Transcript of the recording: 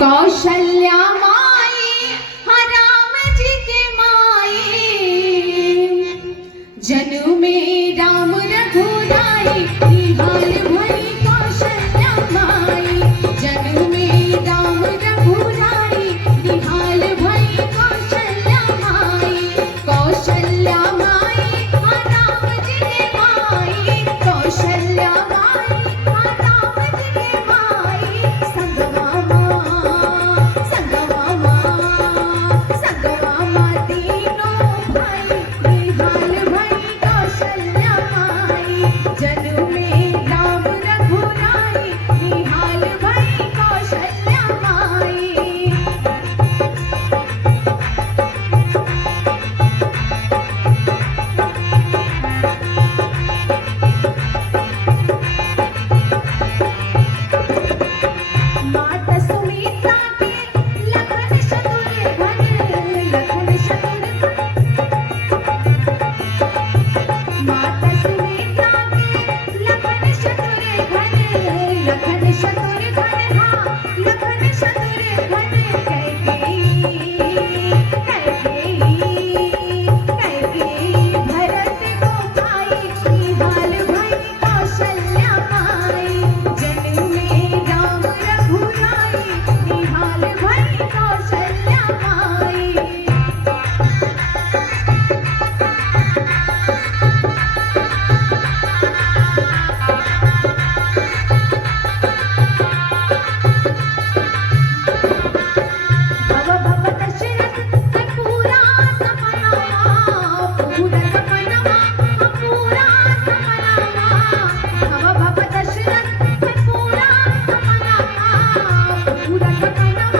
कौशल्या माई हाँ राम जी के माई जन्म में राम रघुराई निहाल भई कौशल्या माई जन्म में राम रघुराई निहाल भई कौशल्या माई हाँ राम जी के माई कौशल्या माई हाँ राम जी के माई संगवा तीनों भाई निहाल भई कौशल्या माई जन्म में राम रघुराई निहाल भई कौशल्या माई माता सुमित्रा के लखन शत्रुघ्न माता सुमित्रा के लखन शत्रुघ्न हाँ लखन शत्रुघ्न कैकेयी भरत को भाई निहाल भई कौशल्या माई जन्म में राम रघुराई निहाल भई कौशल्या माई भव भव दशरथ है पूरा सपनावा पूरा सपनावा पूरा सपनावा भव भव दशरथ है पूरा सपनावा पूरा सपनावा